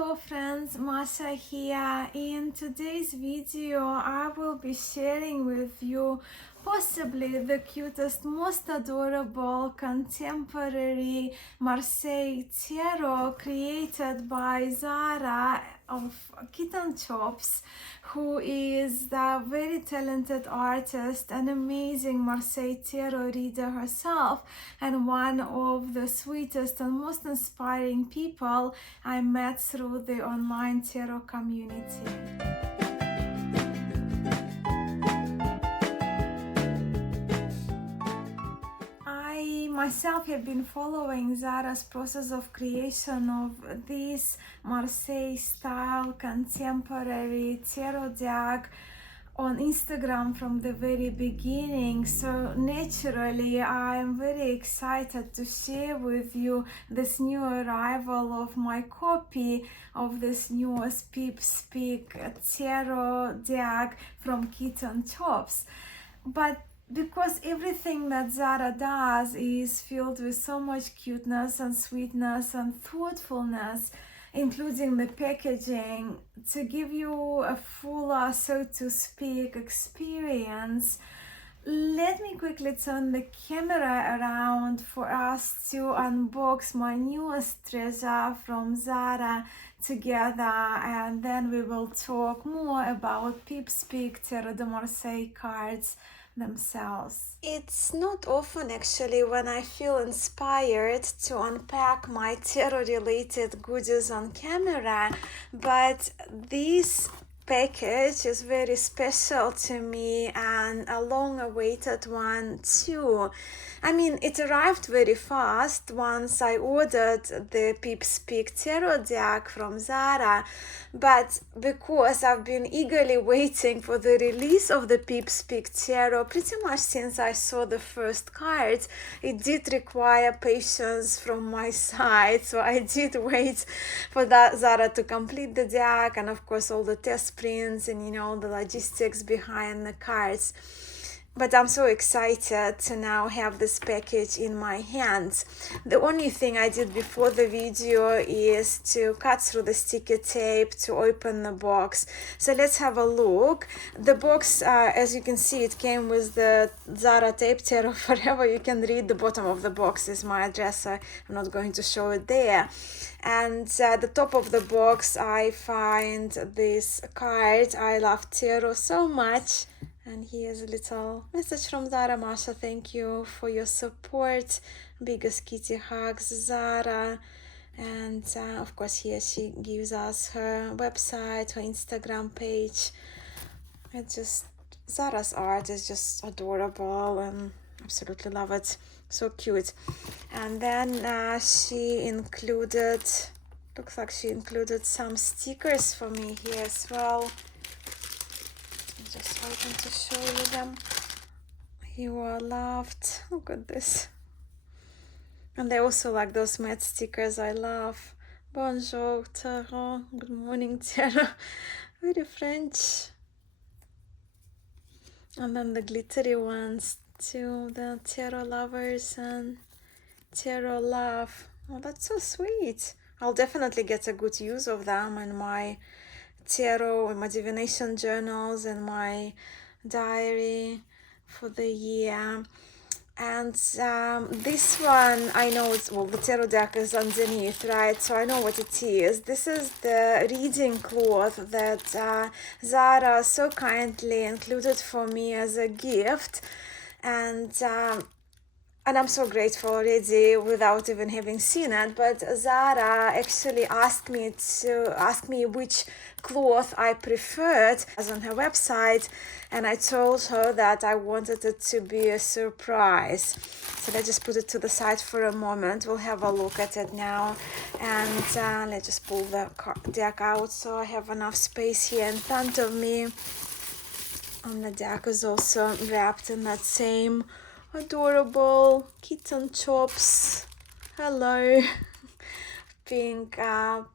Hello friends, Masha here. In today's video I will be sharing with you possibly the cutest, most adorable contemporary Marseille Terrace created by Zara of Kitten Chops, who is the very talented artist, an amazing Marseille Terrace reader herself, and one of the sweetest and most inspiring people I met through the online Terrace community. I myself have been following Zara's process of creation of this Marseille style contemporary Terrace deck on Instagram from the very beginning, so naturally I am very excited to share with you this new arrival of my copy of this newest Pip Speak Terrace deck from Kitten Chops. But because everything that Zara does is filled with so much cuteness and sweetness and thoughtfulness, including the packaging, to give you a fuller, so to speak, experience, let me quickly turn the camera around for us to unbox my newest treasure from Zara together, and then we will talk more about Pip Speak Terrace de Marseille cards themselves. It's not often actually when I feel inspired to unpack my Terrace related goodies on camera, but this package is very special to me and a long awaited one too. I mean, it arrived very fast once I ordered the Pip Speak Terrace deck from Zara, but because I've been eagerly waiting for the release of the Pip Speak Terrace pretty much since I saw the first cards, it did require patience from my side, so I did wait for that Zara to complete the deck and of course all the test prints and the logistics behind the cards. But I'm so excited to now have this package in my hands. The only thing I did before the video is to cut through the sticky tape to open the box. So let's have a look. The box, as you can see, it came with the Zara tape Terrace forever. You can read the bottom of the box is my address. I'm not going to show it there. And at the top of the box I find this card. I love Terrace so much. And here's a little message from Zara. Masha, thank you for your support. Biggest kitty hugs, Zara. And of course here she gives us her website, her Instagram page. Zara's art is just adorable and absolutely love it. So cute. And then she included, looks like she included some stickers for me here as well. Just waiting to show you them. You are loved. Look at this. And they also like those matte stickers I love. Bonjour, Terrace. Good morning, Terrace. Very French. And then the glittery ones too. The Terrace lovers and Terrace love. Oh, that's so sweet. I'll definitely get a good use of them in my Terrace, in my divination journals, and my diary for the year. And this one, I know it's, well, the Terrace deck is underneath, right? So I know what it is. This is the reading cloth that Zara so kindly included for me as a gift. And I'm so grateful already without even having seen it. But Zara actually asked me which cloth I preferred as on her website, and I told her that I wanted it to be a surprise. So let's just put it to the side for a moment. We'll have a look at it now, and let's just pull the deck out so I have enough space here in front of me. And the deck is also wrapped in that same adorable Kitten Chops, hello, pink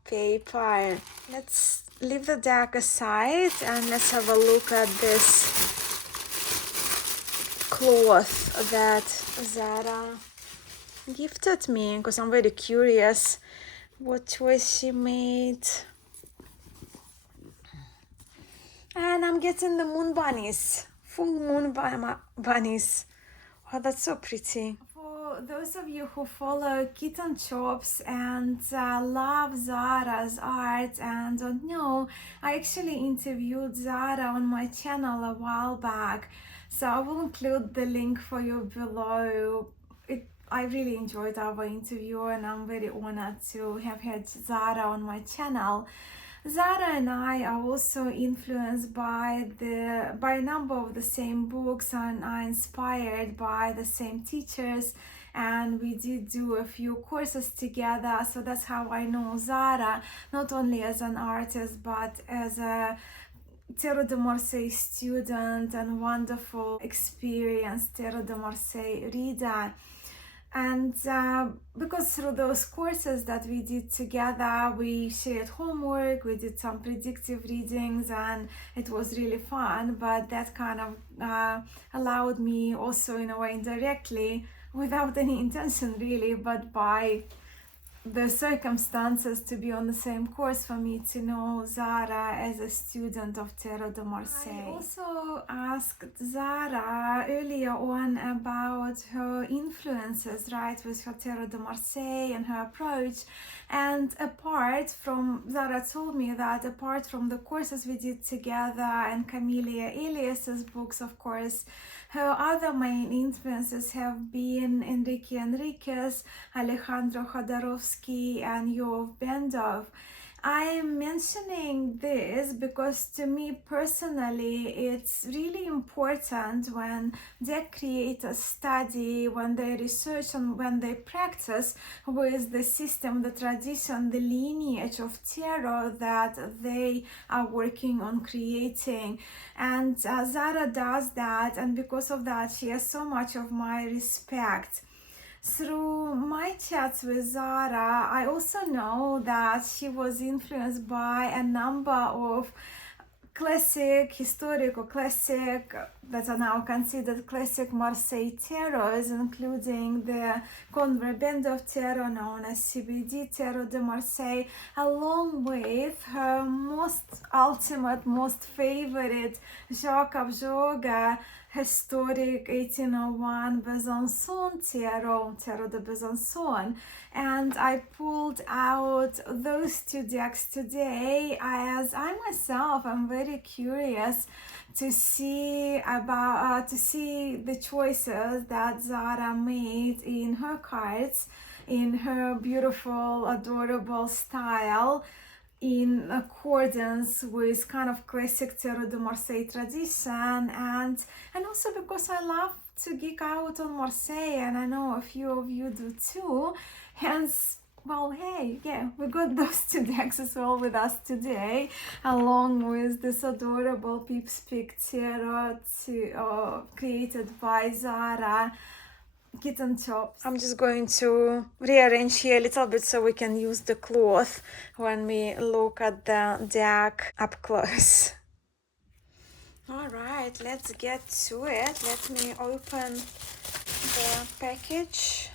paper. Let's leave the deck aside and let's have a look at this cloth that Zara gifted me, because I'm very curious what choice she made. And I'm getting the moon bunnies, full moon bunnies. Oh, that's so pretty. For those of you who follow Kitten Chops and love Zara's art and don't know, I actually interviewed Zara on my channel a while back. So I will include the link for you below. I really enjoyed our interview and I'm very honored to have had Zara on my channel. Zara and I are also influenced by a number of the same books and are inspired by the same teachers, and we did do a few courses together, so that's how I know Zara, not only as an artist but as a Terrace de Marseille student and wonderful experienced Terrace de Marseille reader. And because through those courses that we did together, we shared homework, we did some predictive readings, and it was really fun. But that kind of allowed me also, in a way, indirectly, without any intention really, but by the circumstances, to be on the same course for me to know Zara as a student of Terrace de Marseille. I also asked Zara earlier on about her influences, right, with her Terrace de Marseille and her approach. And apart from, Zara told me that apart from the courses we did together and Camelia Elias's books, of course, her other main influences have been Enrique Enriquez, Alejandro Jodorowsky, and Yoav Bendov. I am mentioning this because to me personally it's really important when they create a study, when they research and when they practice with the system, the tradition, the lineage of tarot that they are working on creating. And Zara does that, and because of that she has so much of my respect. Through my chats with Zara, I also know that she was influenced by a number of historical classic, that are now considered classic Marseille tarots, including the Convert Bendov tarot known as CBD Tarot de Marseille, along with her most ultimate, most favorite Jacques Abjoga historic 1801 Besancon Tarot de Besancon. And I pulled out those two decks today as I myself am very curious to see the choices that Zara made in her cards, in her beautiful, adorable style, in accordance with kind of classic Terrace de Marseille tradition, and also because I love to geek out on Marseille, and I know a few of you do too. Hence, well, hey, yeah, we got those two decks as well with us today, along with this adorable Pip Speak tarot created by Zara, Kitten Chops. I'm just going to rearrange here a little bit so we can use the cloth when we look at the deck up close. Alright, let's get to it. Let me open the package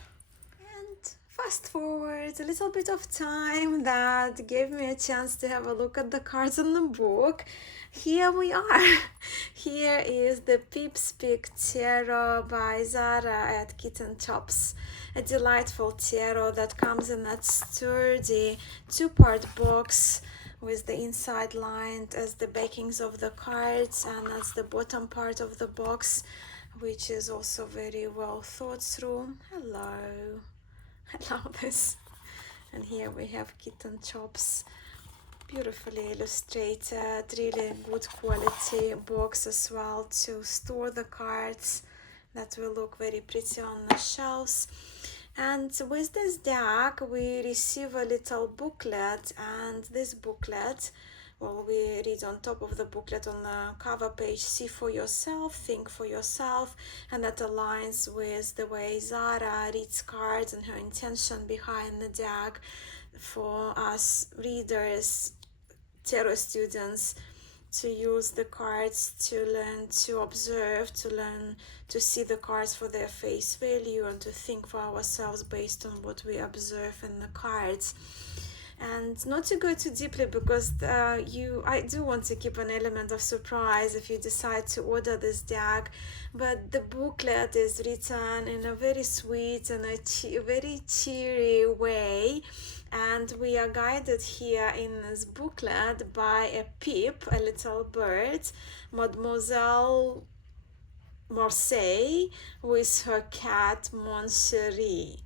and fast forward a little bit of time that gave me a chance to have a look at the cards in the book. Here we are. Here is the Pip Speak tarot by Zara at Kitten Chops. A delightful tarot that comes in that sturdy two-part box with the inside lined as the backings of the cards, and that's the bottom part of the box, which is also very well thought through. Hello. I love this. And here we have Kitten Chops. Beautifully illustrated, really good quality box as well to store the cards that will look very pretty on the shelves. And with this deck we receive a little booklet, and this booklet, well, we read on top of the booklet on the cover page, see for yourself, think for yourself, and that aligns with the way Zara reads cards and her intention behind the deck for us readers, tarot students, to use the cards to learn to observe, to learn to see the cards for their face value, and to think for ourselves based on what we observe in the cards. And not to go too deeply, because I do want to keep an element of surprise if you decide to order this bag. But the booklet is written in a very sweet and a very cheery way, and we are guided here in this booklet by a Pip, a little bird, Mademoiselle Marseille, with her cat Moncherie.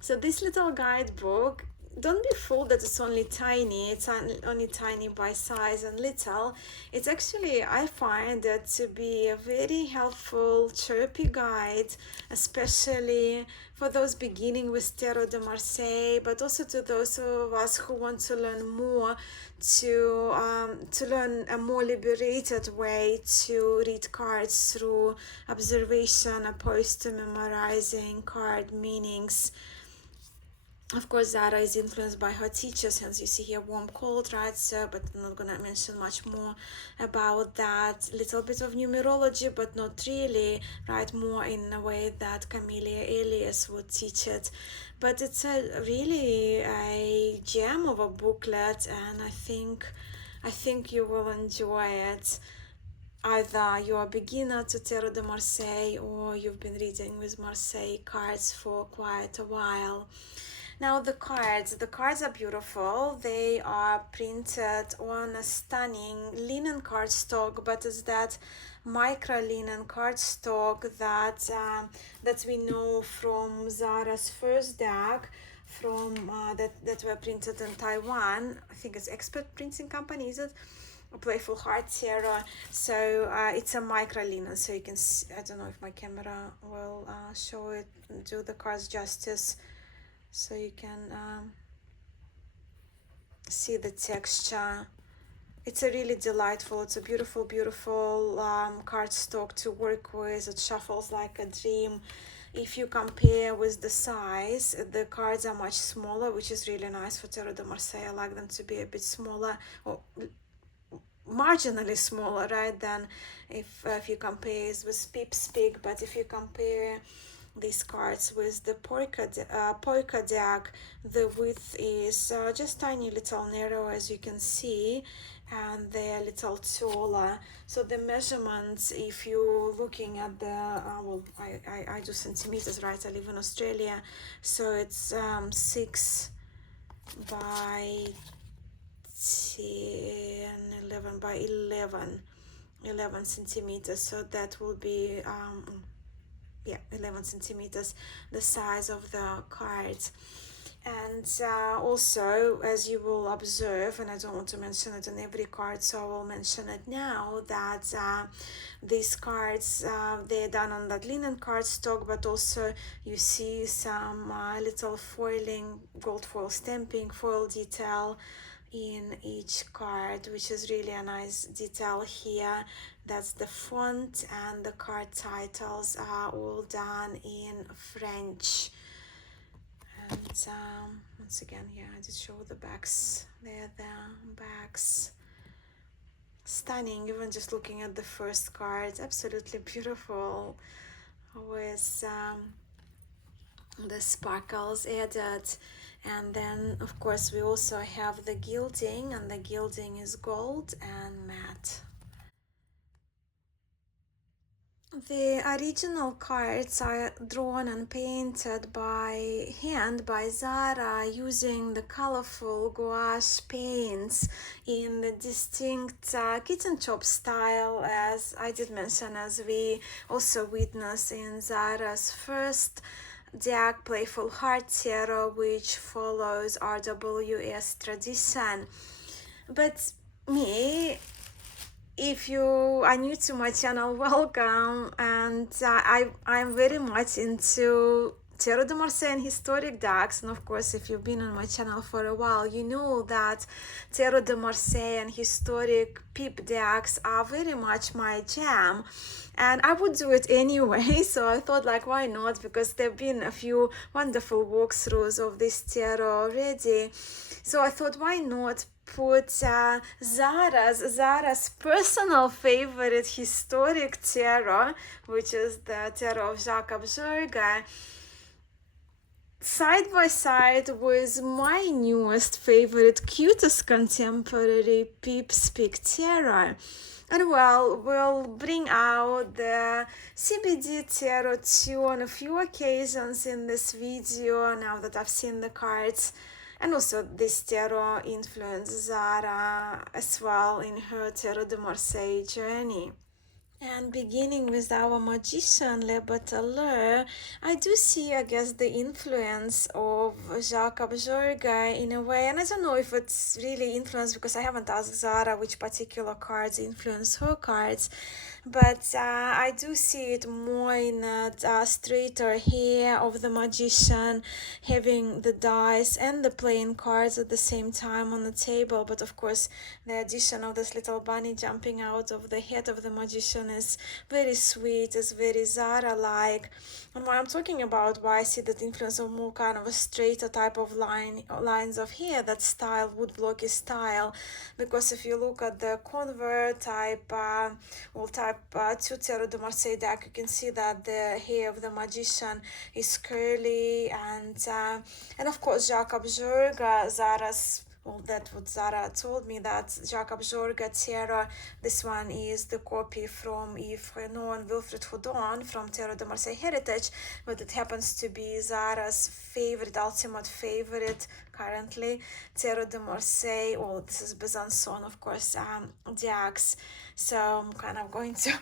So this little guidebook, don't be fooled that it's only tiny, it's only tiny by size and little. It's actually, I find it to be a very helpful, chirpy guide, especially for those beginning with Tarot de Marseille, but also to those of us who want to learn more, to learn a more liberated way to read cards through observation opposed to memorizing card meanings. Of course, Zara is influenced by her teachers, hence you see here warm, cold, right? So, but I'm not gonna mention much more about that. Little bit of numerology, but not really, right? More in a way that Camellia Elias would teach it. But it's really a gem of a booklet, and I think you will enjoy it. Either you're a beginner to Tarot de Marseille, or you've been reading with Marseille cards for quite a while. Now the cards are beautiful. They are printed on a stunning linen cardstock, but it's that micro linen cardstock that we know from Zara's first deck, from that were printed in Taiwan. I think it's Expert Printing Company, is it? A Playful Heart Sierra. So it's a micro linen, so you can see, I don't know if my camera will show it, do the cards justice, so you can see the texture. It's a really delightful, it's a beautiful cardstock to work with. It shuffles like a dream. If you compare with the size, the cards are much smaller, which is really nice for Tarot de Marseille. I like them to be a bit smaller, or marginally smaller, right, than if you compare it with Pip Speak. But if you compare these cards with the polka deck, the width is just tiny little narrow, as you can see, and they're a little taller. So the measurements, if you're looking at the well, I do centimeters, right? I live in Australia, so it's 6 by 10, 11 by 11 centimeters. So that will be 11 centimeters, the size of the cards. And also, as you will observe, and I don't want to mention it on every card, so I will mention it now, that these cards, they're done on that linen cardstock, but also you see some little foiling, gold foil stamping, foil detail in each card, which is really a nice detail here. That's the font, and the card titles are all done in French. And once again, yeah, I did show the backs. There, the backs. Stunning, even just looking at the first card. Absolutely beautiful, with the sparkles added. And then, of course, we also have the gilding, and the gilding is gold and matte. The original cards are drawn and painted by hand by Zara, using the colorful gouache paints in the distinct Kitten Chops style, as I did mention, as we also witness in Zara's first deck, Playful Heart Tarot, which follows RWS tradition. But me, if you are new to my channel, welcome. And I'm very much into Tarot de Marseille and historic decks. And of course, if you've been on my channel for a while, you know that Tarot de Marseille and historic Pip decks are very much my jam. And I would do it anyway, so I thought, like, why not? Because there have been a few wonderful walkthroughs of this tarot already. So I thought, why not put Zara's personal favorite historic tarot, which is the tarot of Jerger, side by side with my newest favorite, cutest contemporary Pip Speak Terra. And well, we'll bring out the CBD tarot too on a few occasions in this video now that I've seen the cards. And also this tarot influenced Zara as well in her Tarot de Marseille journey. And beginning with our magician, Le Bateleur, I do see, I guess, the influence of Jacob Jerger in a way. And I don't know if it's really influenced because I haven't asked Zara which particular cards influence her cards. But I do see it more in that straighter hair of the magician, having the dice and the playing cards at the same time on the table. But of course, the addition of this little bunny jumping out of the head of the magician is very sweet, is very Zara-like. And what I'm talking about, why I see that influence of more kind of a straighter type of lines of hair, that style, woodblocky style. Because if you look at the convert type, type 2 Tarot de Marseille deck, you can see that the hair of the magician is curly, and of course Jacob Jerger, Zara's, well, that's what Zara told me, that Jacob Jerger Terra, this one is the copy from Yves Renaud and Wilfred Houdon from Tarot de Marseille Heritage, but it happens to be Zara's favorite, ultimate favorite currently, Tarot de Marseille. Well, this is Besancon, of course, decks. So I'm kind of going to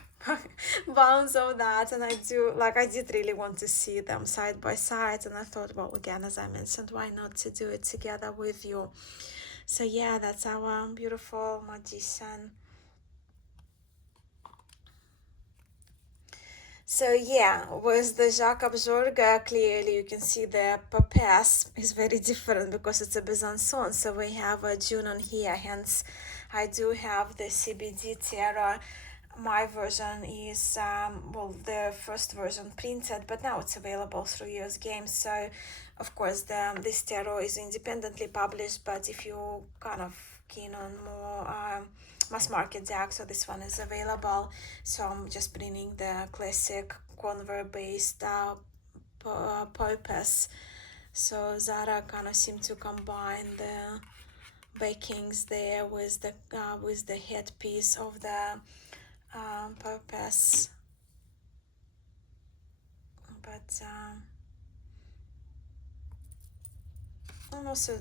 bounce on that, and I did really want to see them side by side, and I thought, well, again, as I mentioned, why not to do it together with you? So yeah, that's our beautiful magician. So yeah, with the Jacob Jerger, clearly you can see the purpose is very different because it's a Besancon. So we have a Junon here, hence I do have the CBD Terra. My version is, the first version printed, but now it's available through US Games. So of course this tarot is independently published, but if you kind of keen on more mass market deck, so this one is available. So I'm just bringing the classic convert based purpose. So Zara kind of seemed to combine the bakings there with the headpiece of the purpose, but and also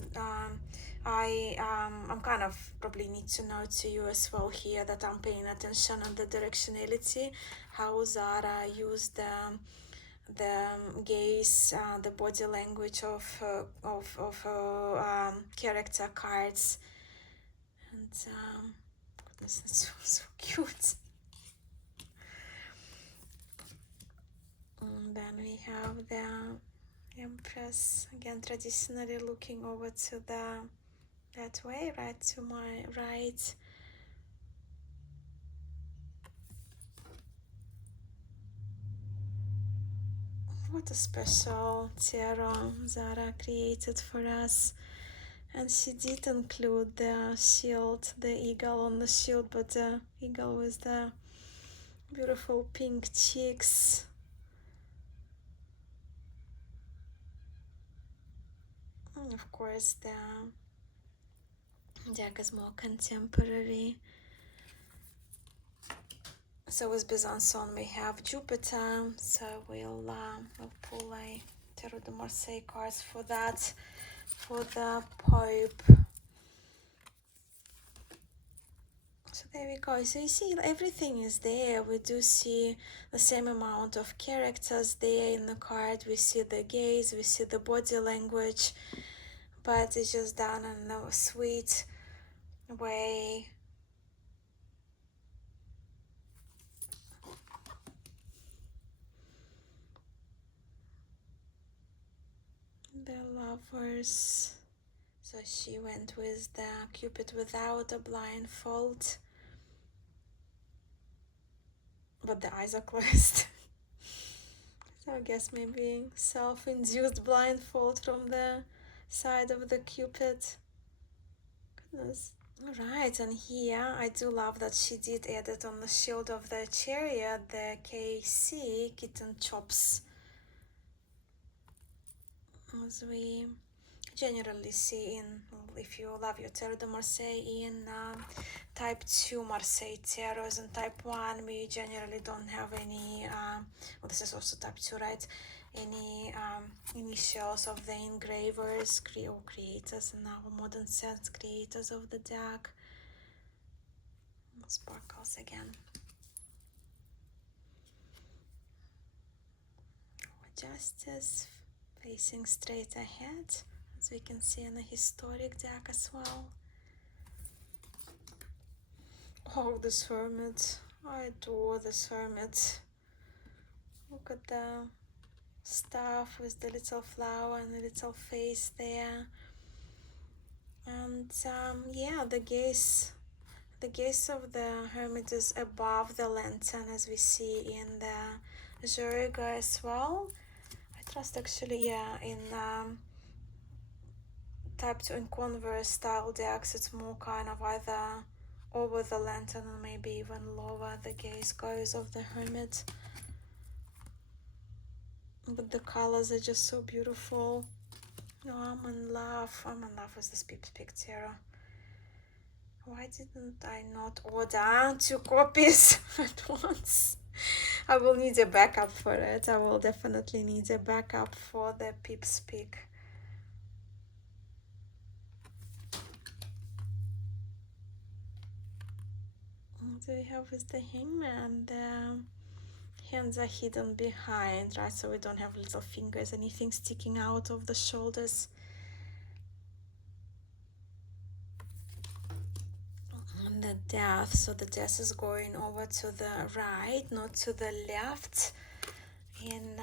I'm kind of probably need to note to you as well here that I'm paying attention on the directionality, how Zara used the gaze, the body language of character cards, and goodness, that's so cute. And then we have the Empress, again traditionally looking over to that way, right to my right. What a special tarot Zara created for us. And she did include the shield, the eagle on the shield, but the eagle with the beautiful pink cheeks. And of course the deck is more contemporary. So with Besancon we have Jupiter, so we'll pull a Tarot de Marseille cards for that, for the Pope. So there we go. So you see everything is there. We do see the same amount of characters there in the card. We see the gaze, we see the body language, but it's just done in a sweet way. The Lovers. So she went with the Cupid without a blindfold, but the eyes are closed. So I guess maybe self-induced blindfold from the side of the Cupid. Goodness. Alright, and here I do love that she did edit on the shield of the chariot, the KC, Kitten Chops. as we generally see in, if you love your Terre de Marseille, in type 2 Marseille Terrace, and type 1 we generally don't have any, well, this is also type 2, right? Any initials of the engravers or creators, in our modern sense, creators of the deck. Sparkles again. Justice facing straight ahead, as we can see in the historic deck as well. Oh, this hermit. I adore this hermit. Look at the staff with the little flower and the little face there. And yeah, the gaze of the hermit is above the lantern, as we see in the Jerger as well. I trust actually, yeah, in type 2 in converse style decks, it's more kind of either over the lantern or maybe even lower the gaze goes of the hermit. But the colors are just so beautiful. No, I'm in love with this Pip Speak Terra. Why didn't I not order 2 copies at once? I will need a backup for it. I will definitely need a backup for the Pip Speak. What do we have with the hangman? The hands are hidden behind, right? So we don't have little fingers, anything sticking out of the shoulders. And the death, so the death is going over to the right, not to the left. In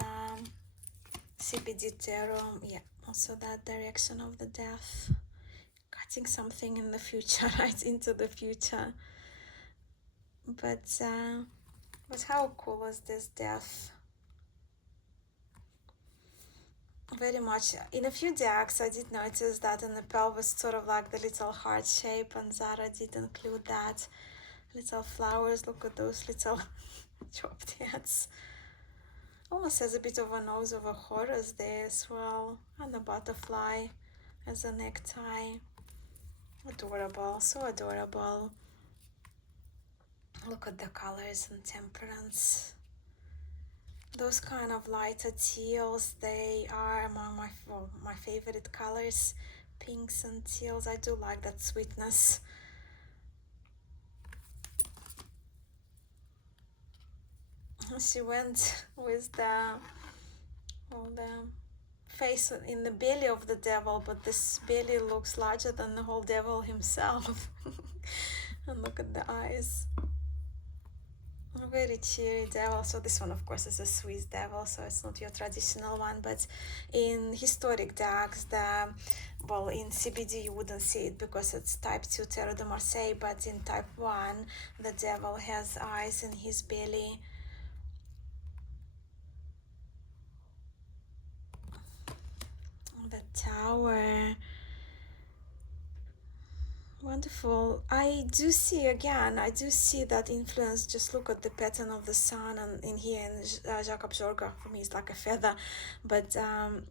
CBD Tarot, yeah, also that direction of the death. Cutting something in the future, right into the future. But how cool is this death? Very much. In a few decks I did notice that in the pelvis sort of like the little heart shape, and Zara did include that. Little flowers, look at those little chopped heads. Almost has a bit of a nose of a Horus there as well, and a butterfly as a necktie. Adorable, so adorable. Look at the colors and Temperance. Those kind of lighter teals, they are among my favorite colors. Pinks and teals, I do like that sweetness. She went with the face in the belly of the devil, but this belly looks larger than the whole devil himself. And look at the eyes. A very cheery devil. So this one of course is a Swiss devil, so it's not your traditional one, but in historic decks, well, in CBD you wouldn't see it because it's type 2 Terre de Marseille, but in type 1 the devil has eyes in his belly. The Tower. Wonderful. I do see that influence. Just look at the pattern of the sun, and in here in Jacob Jorga, for me it's like a feather, but that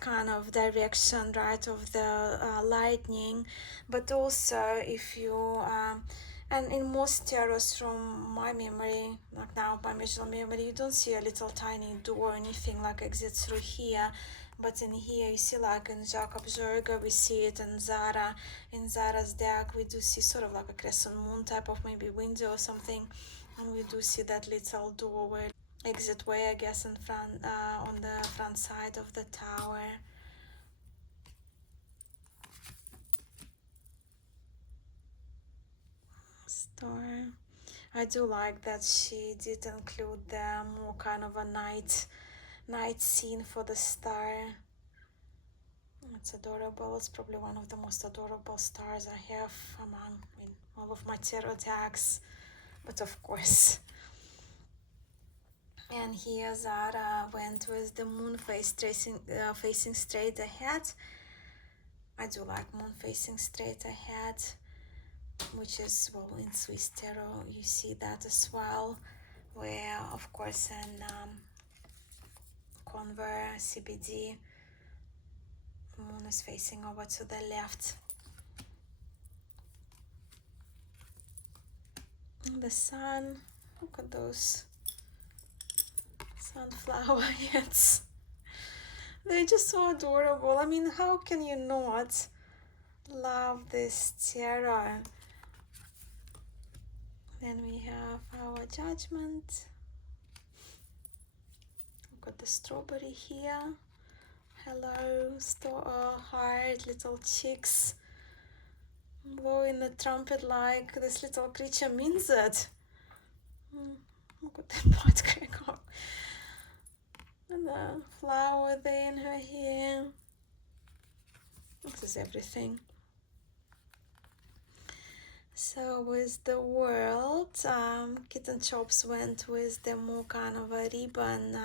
kind of direction, right, of the lightning. But also if you and in most tarots from my memory, like now my visual memory, you don't see a little tiny door or anything like exits through here. But in here you see, like in Jacob Jerger, we see it in Zara. In Zara's deck we do see sort of like a crescent moon type of maybe window or something, and we do see that little doorway, exit way, I guess, in front on the front side of the tower. Star. I do like that she did include the more kind of a night scene for the star. It's adorable. It's probably one of the most adorable stars I have among all of my tarot decks. But of course. And here Zara went with the moon face facing straight ahead. I do like moon facing straight ahead, which is, well, in Swiss tarot you see that as well, where of course in Conver CBD. Moon is facing over to the left. And the sun, look at those sunflower heads. They're just so adorable. I mean, how can you not love this Terra? Then we have our Judgment. We've got the strawberry here. Hello, heart, little chicks. Blowing the trumpet like this little creature means it. Look at that butt crack up. And the flower there in her hair. This is everything. So with the world, Kitten Chops went with the more kind of a ribbon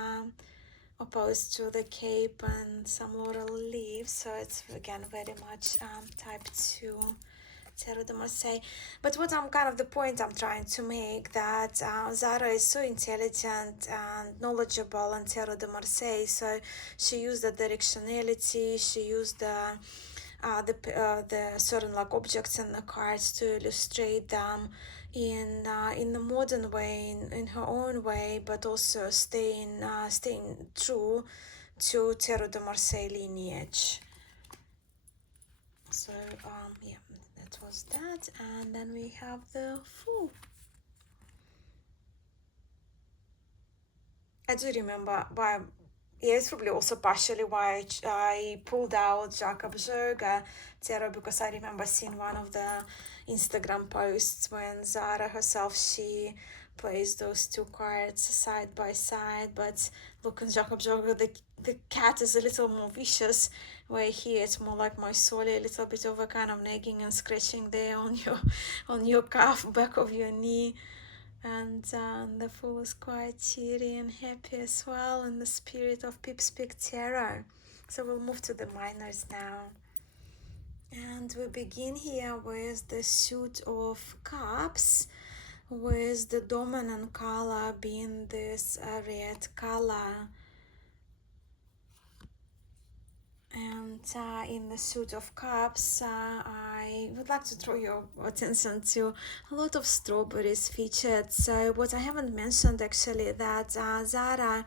opposed to the cape and some laurel leaves. So it's again very much type 2 Terrace de Marseille. But what I'm kind of the point I'm trying to make, that Zara is so intelligent and knowledgeable on Terrace de Marseille. So she used the directionality, she used the certain like objects in the cards to illustrate them in the modern way, in her own way, but also staying true to Terrace de Marseille lineage. So yeah, that was that. And then we have the Fool. I do remember why. Yeah, it's probably also partially why I pulled out Jerger Zara, because I remember seeing one of the Instagram posts when Zara herself, she plays those two cards side by side. But look at Jerger, the cat is a little more vicious, where here it's more like my soul, a little bit of a kind of nagging and scratching there on your calf, back of your knee. And the Fool is quite cheery and happy as well, in the spirit of Pip Speak Terrace. So we'll move to the minors now. And we begin here with the Suit of Cups, with the dominant color being this red color. And in the Suit of Cups, I would like to draw your attention to a lot of strawberries featured. So what I haven't mentioned actually, that Zara,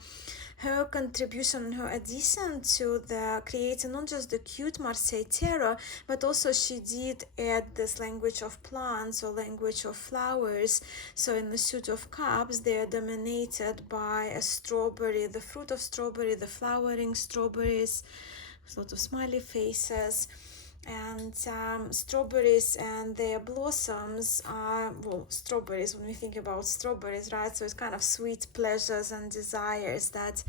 her contribution, her addition to the creating not just the cute Marseille Terrace, but also she did add this language of plants or language of flowers. So in the Suit of Cups, they are dominated by a strawberry, the fruit of strawberry, the flowering strawberries, a lot of smiley faces, and strawberries and their blossoms are, well, strawberries, when we think about strawberries, right? So it's kind of sweet pleasures and desires that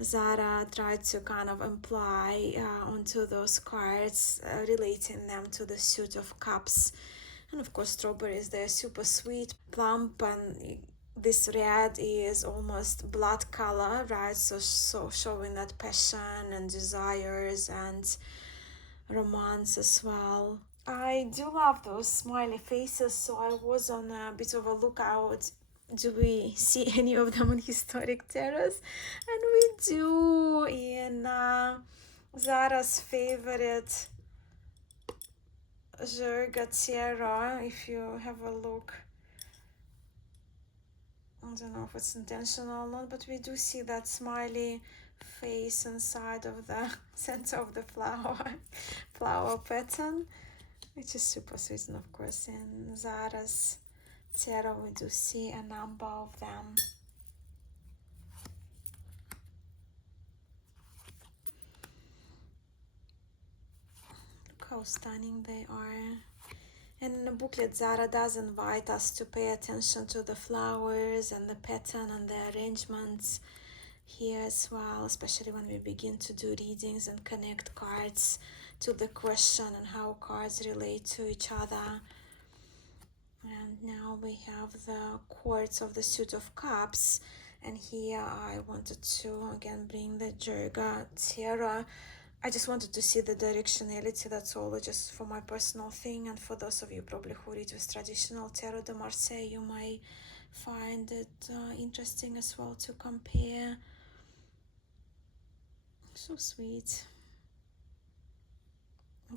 Zara tried to kind of imply onto those cards, relating them to the Suit of Cups. And of course, strawberries, they're super sweet, plump, and this red is almost blood color, right? So showing that passion and desires and romance as well. I do love those smiley faces, so I was on a bit of a lookout. Do we see any of them on Historic Terrace? And we do, in Zara's favorite Jerger Zara, if you have a look. I don't know if it's intentional or not, but we do see that smiley face inside of the center of the flower pattern, which is super sweet. And of course in Zara's Zara we do see a number of them. Look how stunning they are. And in the booklet, Zara does invite us to pay attention to the flowers and the pattern and the arrangements here as well, especially when we begin to do readings and connect cards to the question and how cards relate to each other. And now we have the quartz of the Suit of Cups, and here I wanted to again bring the Jerger Zara. I just wanted to see the directionality, that's all, just for my personal thing. And for those of you probably who read with traditional Terrace de Marseille, you may find it interesting as well to compare. So sweet.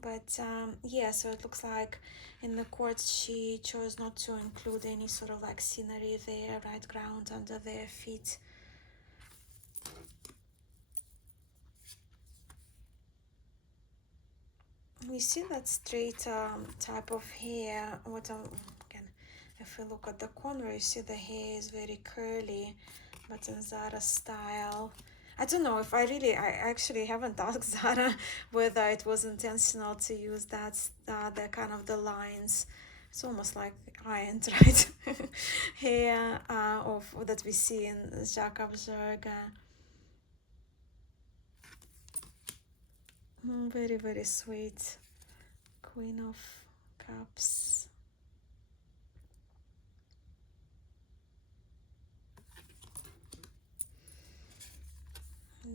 But yeah, so it looks like in the quartz she chose not to include any sort of like scenery there, right, ground under their feet. We see that straight type of hair. Again, if we look at the corner, you see the hair is very curly, but in Zara style. I don't know if I actually haven't asked Zara whether it was intentional to use that, the kind of the lines. It's almost like ironed, right? Hair of that we see in Jerger. Very, very sweet. Queen of Cups.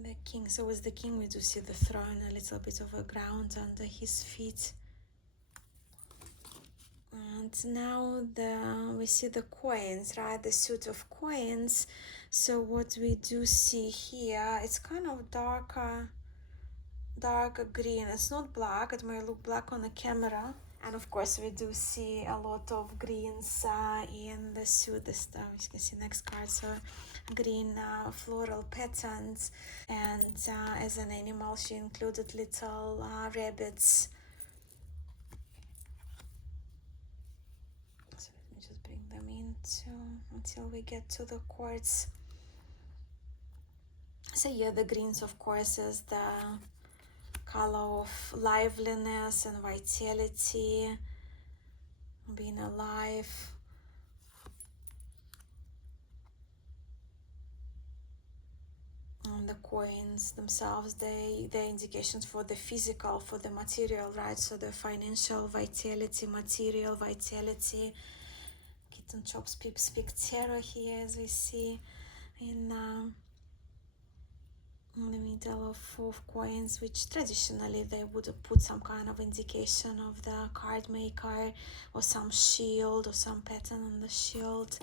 The king. So with the king we do see the throne, a little bit of a ground under his feet. And now we see the coins, right? The suit of coins. So what we do see here, it's kind of darker green. It's not black. It may look black on the camera. And of course we do see a lot of greens in the suit. This you can see next card. So green floral patterns. And as an animal she included little rabbits. So let me just bring them in until we get to the quartz. So yeah, the greens of course is the color of liveliness and vitality, being alive. And the coins themselves, they're indications for the physical, for the material, right? So the financial vitality, material vitality. Kitten Chops, Pip Speak, Terrace here, as we see in the middle of 4 coins, which traditionally they would put some kind of indication of the card maker, or some shield, or some pattern on the shield.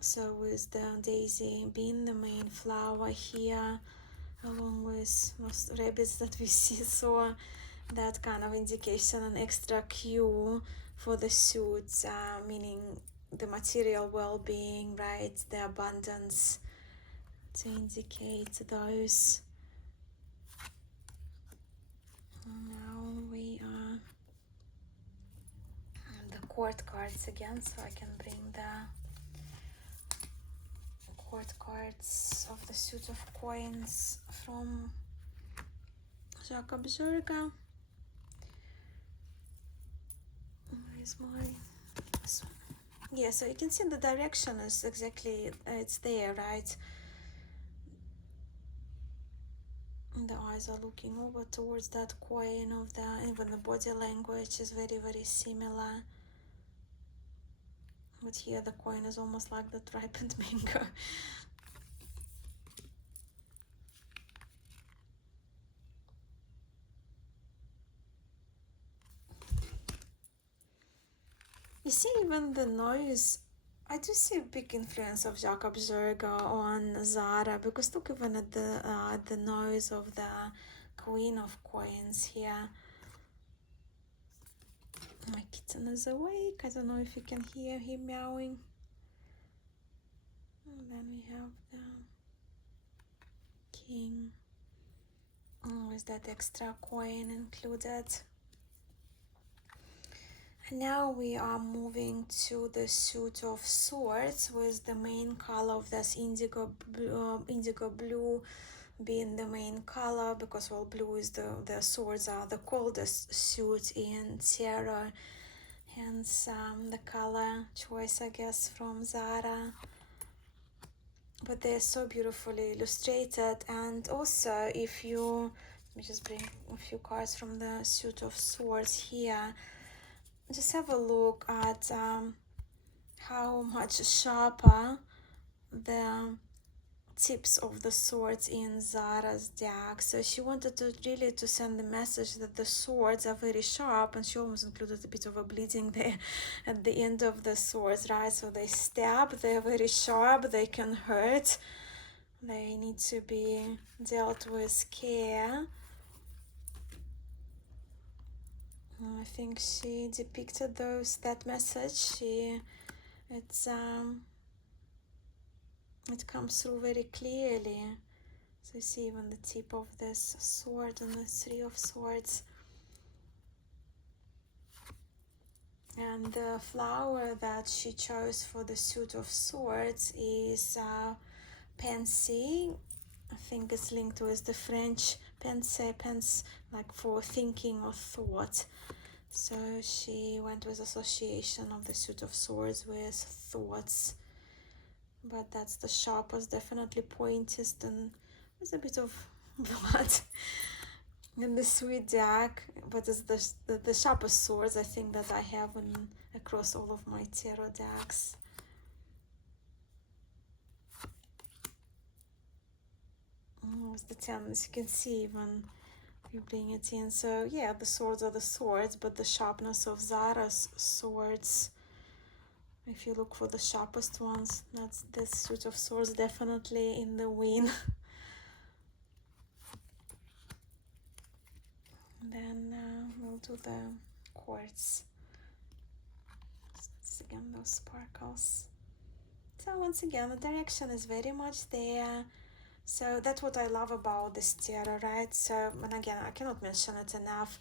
So with the daisy being the main flower here, along with most rabbits that we see, so that kind of indication, an extra cue for the suits, meaning the material well-being, right, the abundance, to indicate those. Now we are on the court cards again, so I can bring the court cards of the suit of coins from Jerger. Where's my... Yeah, so you can see the direction is exactly, it's there, right? The eyes are looking over towards that coin of even the body language is very, very similar. But here the coin is almost like that ripened mango. You see, even the nose, I do see a big influence of Jerger on Zara, because look even at the nose of the Queen of Coins here. My kitten is awake. I don't know if you can hear him meowing. And then we have the king. With that extra coin included. Now we are moving to the suit of swords, with the main color of this indigo blue being the main color, because well, blue is the swords are the coldest suit in Zara, hence the color choice, I guess, from Zara. But they're so beautifully illustrated. And also, if you, let me just bring a few cards from the suit of swords here. Just have a look at how much sharper the tips of the swords in Zara's deck. So she wanted to really to send the message that the swords are very sharp, and she almost included a bit of a bleeding there at the end of the swords, right? So they stab, they're very sharp, they can hurt, they need to be dealt with care. I think she depicted that message. It comes through very clearly. So you see even the tip of this sword and the Three of Swords. And the flower that she chose for the suit of swords is pensée. I think it's linked with the French pense, like for thinking or thought. So she went with association of the suit of swords with thoughts. But that's the sharpest, definitely pointiest, and there's a bit of blood in the sweet deck. But it's the sharpest swords I think that I have across all of my tarot decks. It's the 10, as you can see, even you bring it in. So yeah, the swords are the swords, but the sharpness of Zara's swords, if you look for the sharpest ones, that's this suit of swords, definitely in the win. Then we'll do the quartz. Just again, those sparkles. So once again, the direction is very much there. So that's what I love about this tarot, right? So, and again, I cannot mention it enough,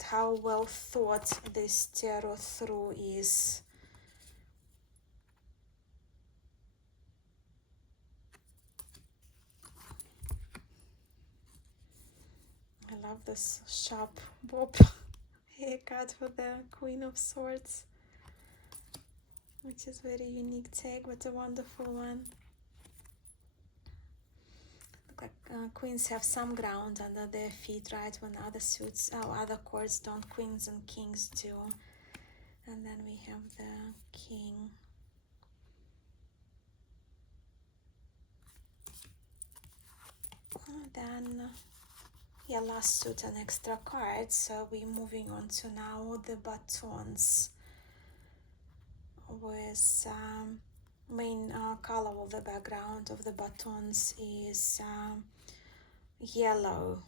how well thought this tarot through is. I love this sharp bob haircut for the Queen of Swords, which is very unique take, but a wonderful one. Look like queens have some ground under their feet, right? When other suits, other courts don't, queens and kings do. And then we have the king. And then yeah, last suit an extra card. So we're moving on to now the batons, with main color of the background of the batons is yellow.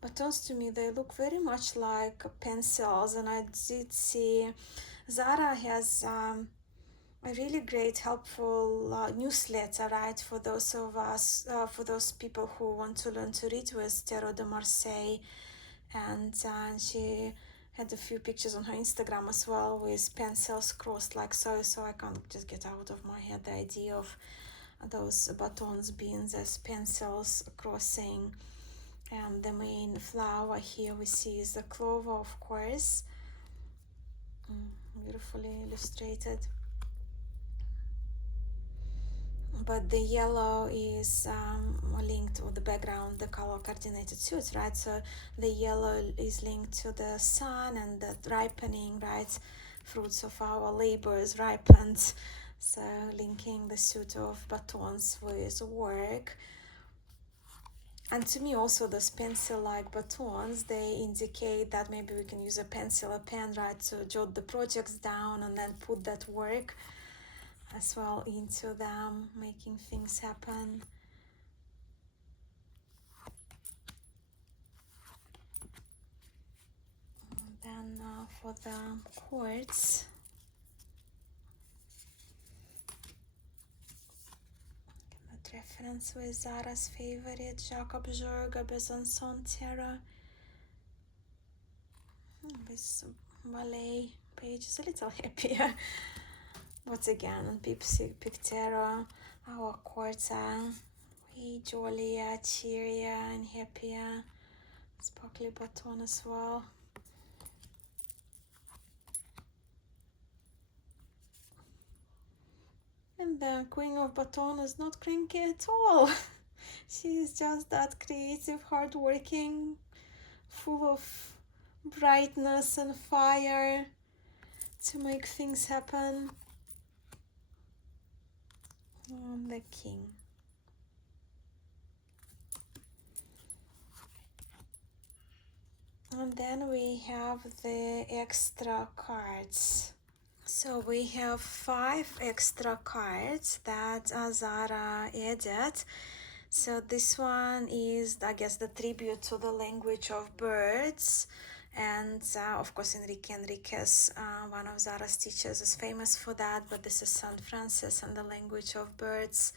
Batons to me, they look very much like pencils, and I did see Zara has a really great, helpful newsletter, right, for those of us, for those people who want to learn to read with Tarot de Marseille. And she had a few pictures on her Instagram as well with pencils crossed like so I can't just get out of my head the idea of those batons being as pencils crossing. And the main flower here we see is the clover, of course, beautifully illustrated. But the yellow is linked with the background, the color coordinated suits, right? So the yellow is linked to the sun and the ripening, right? Fruits of our labors ripened. So linking the suit of batons with work. And to me also those pencil-like batons, they indicate that maybe we can use a pencil, a pen, right, to jot the projects down and then put that work as well into them, making things happen. And then for the quartz, that reference with Zara's favorite Jerger Besancon Terra. This ballet page is a little happier. Once again, on Pip Speak Terra, our quartz are way jollier, cheerier, and happier. Sparkly baton as well. And the Queen of Baton is not cranky at all. She is just that creative, hardworking, full of brightness and fire. to make things happen. And the king. And then we have the extra cards. So we have 5 extra cards that Zara added. So this one is, I guess, the tribute to the language of birds. And of course Enriquez, one of Zara's teachers, is famous for that, but this is St. Francis and the language of birds.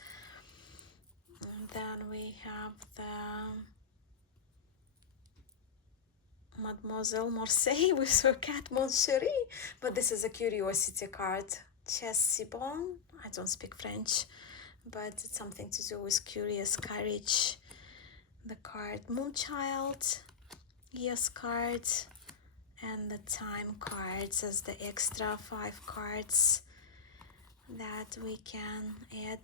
And then we have the Mademoiselle Marseille with her cat Mon Chéri, but this is a curiosity card. Chessibon, I don't speak French, but it's something to do with curious courage. The card Moonchild, Yes card, and the time cards as the extra 5 cards that we can add.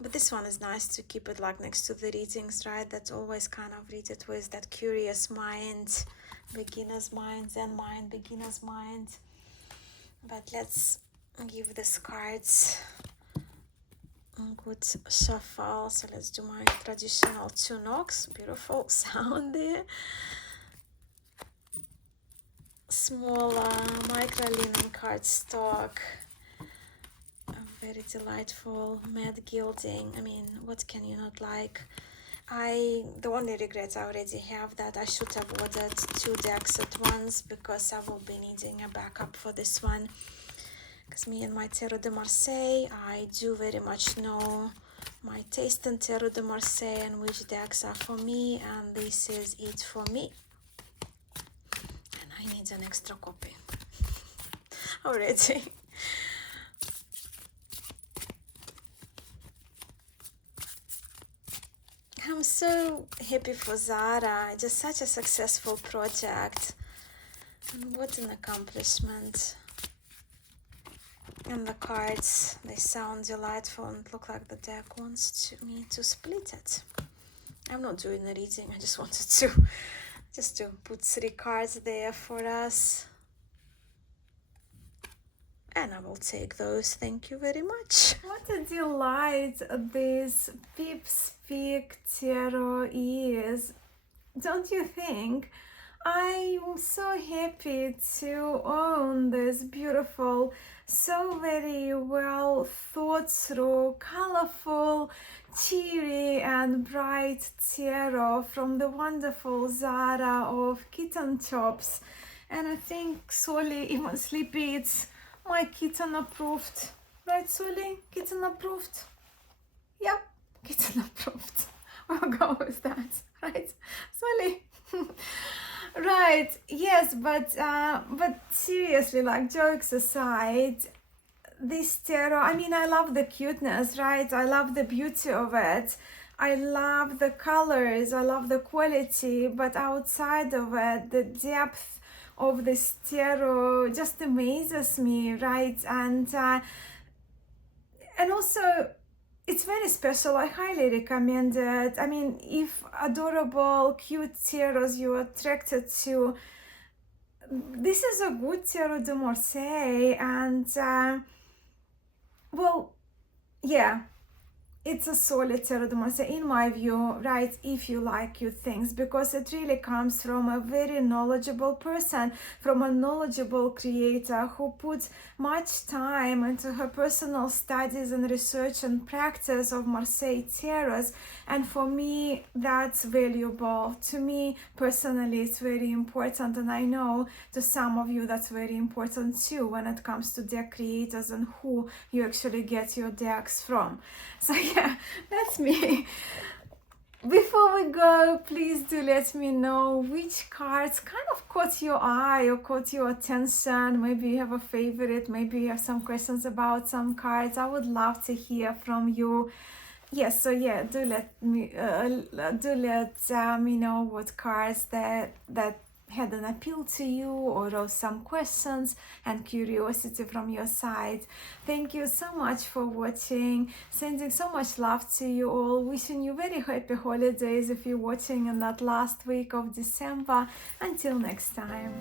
But this one is nice to keep it like next to the readings, right? That's always kind of read it with that curious mind, beginner's mind, Zen mind, beginner's mind. But let's give these cards a good shuffle. So let's do my traditional 2 knocks. Beautiful sound there. Smaller micro linen cardstock. Very delightful matte gilding. I mean, what can you not like? The only regrets I already have that I should have ordered 2 decks at once, because I will be needing a backup for this one. Because me and my Tarot de Marseille, I do very much know my taste in Tarot de Marseille and which decks are for me, and this is it for me. And I need an extra copy already. I'm so happy for Zara, just such a successful project, and what an accomplishment. And the cards, they sound delightful and look like the deck wants me to split it. I'm not doing a reading, I just wanted to put 3 cards there for us. And I will take those, thank you very much. What a delight this Pip Speak Tarot is, don't you think? I'm so happy to own this beautiful, so very well thought through, colorful, cheery and bright tarot from the wonderful Zara of Kitten Chops. And I think Soli, even Sleepy, it's my kitten approved. Right, Soli? Kitten approved? Yep, kitten approved. We'll go with that, right? Soli? Right, yes, but seriously, like, jokes aside, this tarot, I mean, I love the cuteness, right? I love the beauty of it. I love the colors, I love the quality, but outside of it, the depth of this tarot just amazes me, right? And also, it's very special. I highly recommend it. I mean, if adorable, cute tarots you're attracted to, this is a good Tarot de Marseille. And well, yeah, it's a solid Tarot de Marseille in my view, right? If you like cute things, because it really comes from a very knowledgeable person, from a knowledgeable creator who puts much time into her personal studies and research and practice of Marseille tarots. And for me, that's valuable. To me personally, it's very important, and I know to some of you that's very important too when it comes to deck creators and who you actually get your decks from. So yeah, that's me. Before we go, please do let me know which cards kind of caught your eye or caught your attention. Maybe you have a favorite, maybe you have some questions about some cards. I would love to hear from you. Yes, so yeah, do let me know what cards that had an appeal to you, or rose some questions and curiosity from your side. Thank you so much for watching. Sending so much love to you all. Wishing you very happy holidays if you're watching in that last week of December. Until next time.